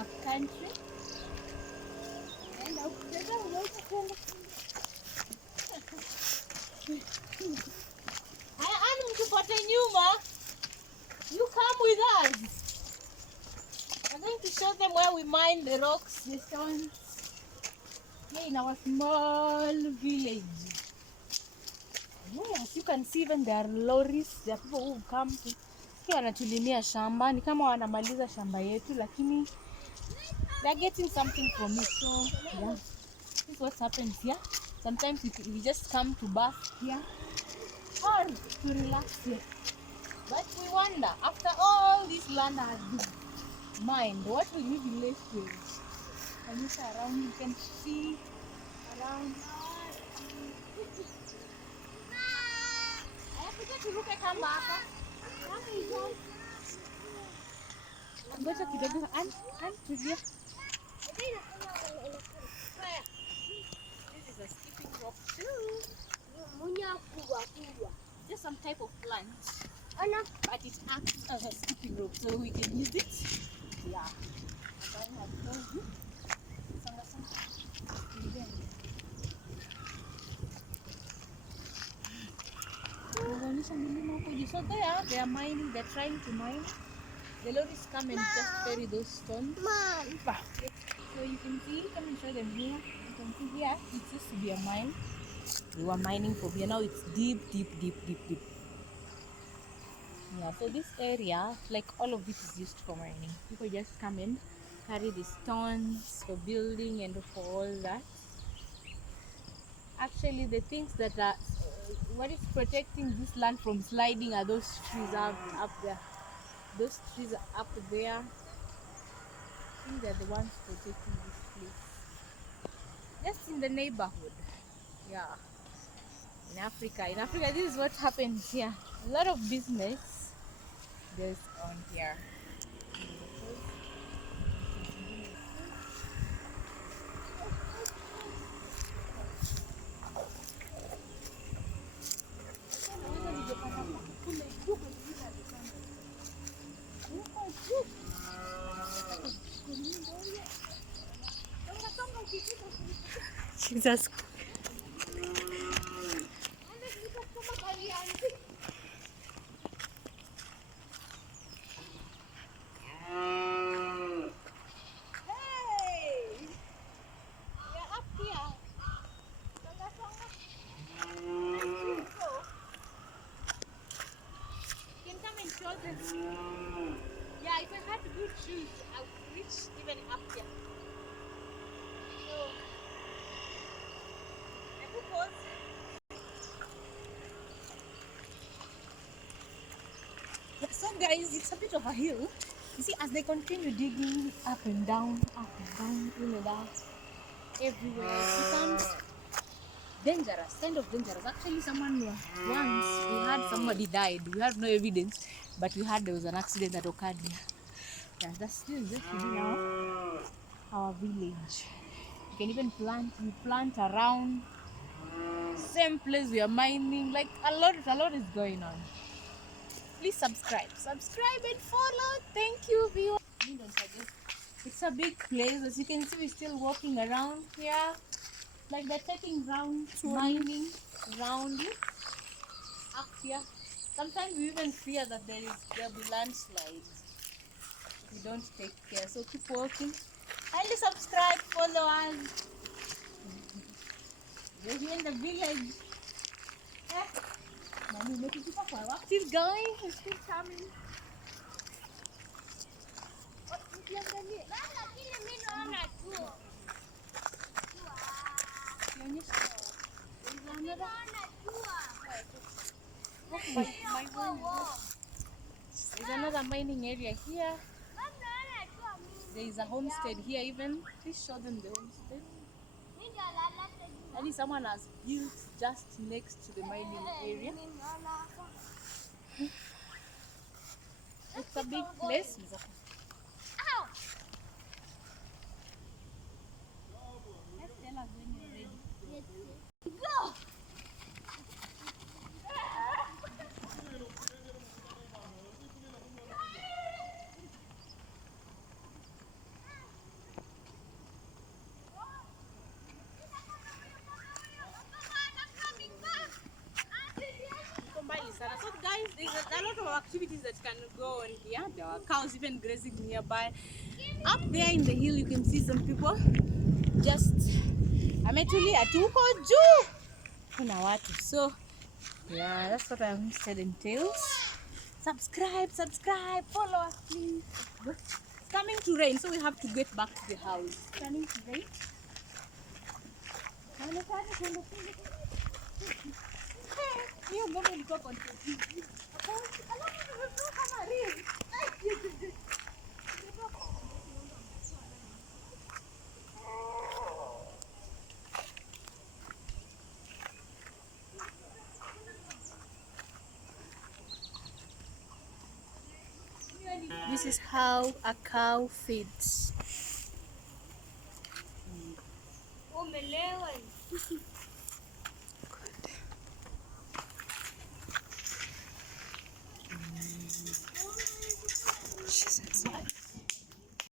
a country. And I'm mtupate nyuma. You come with us. I'm going to show them where we mine the rocks, the stones. Here in our small village. Yes, you can see even there are lorries. There are people who come to here wanatulimia shamba. Ni kama wanamaliza shamba yetu, lakini they're getting something from it. So yeah, this is what happens here. Sometimes we just come to bath here or to relax here. But we wonder, after all this land has been mined, what will you be left with? Can you see around? You can see around. Turuke kamba hapa. Ngoja kidogo tulia. This is a skipping rope too. Just some type of plant. But it acts as a skipping rope, so we can use it. Yeah. So they are mining, they're trying to mine. The lorries come and just ferry those stones. So you can see, come and show them here. You can see here, it used to be a mine. They were mining from here. Now it's deep. Yeah, so this area, like all of it is used for mining. People just come and carry the stones for building and for all that. Actually, the things that are what is protecting this land from sliding are those trees up there. Those trees are up there. I think they're the ones protecting this place. Just in the neighborhood. Yeah. In Africa, this is what happens here. A lot of business goes on here. Jesus. Yeah, if I had good shoes, I would reach even up here. So guys, it's a bit of a hill. You see, as they continue digging up and down, in and out, everywhere, it becomes dangerous, kind of dangerous. Actually, once we had somebody died. We have no evidence, but we heard there was an accident that occurred here. Yeah, that's still just within our village. You can even plant around same place we are mining. Like a lot is going on. Please subscribe and follow. Thank you, viewers. It's a big place. As you can see, we're still walking around here. Like they're taking rounds, mining around it up here. Sometimes we even fear that there'll be landslides if we don't take care. So keep walking. Kindly subscribe, follow us. We're here in the village. Still going, we're still coming. There's another mining area here. There is a homestead here even. Please show them the homestead. And someone has built just next to the mining area. It's a big place. our cows even grazing nearby. Up there in the hill, you can see some people just ametulia tu huko juu kuna watu. So yeah, that's what our homestead entails. Subscribe, follow us please. It's coming to rain, so we have to get back to the house. It's coming to rain. Hiyo ngoma ilikuwa content. Alafu tumetoka kama real. This is how a cow feeds. She's excited.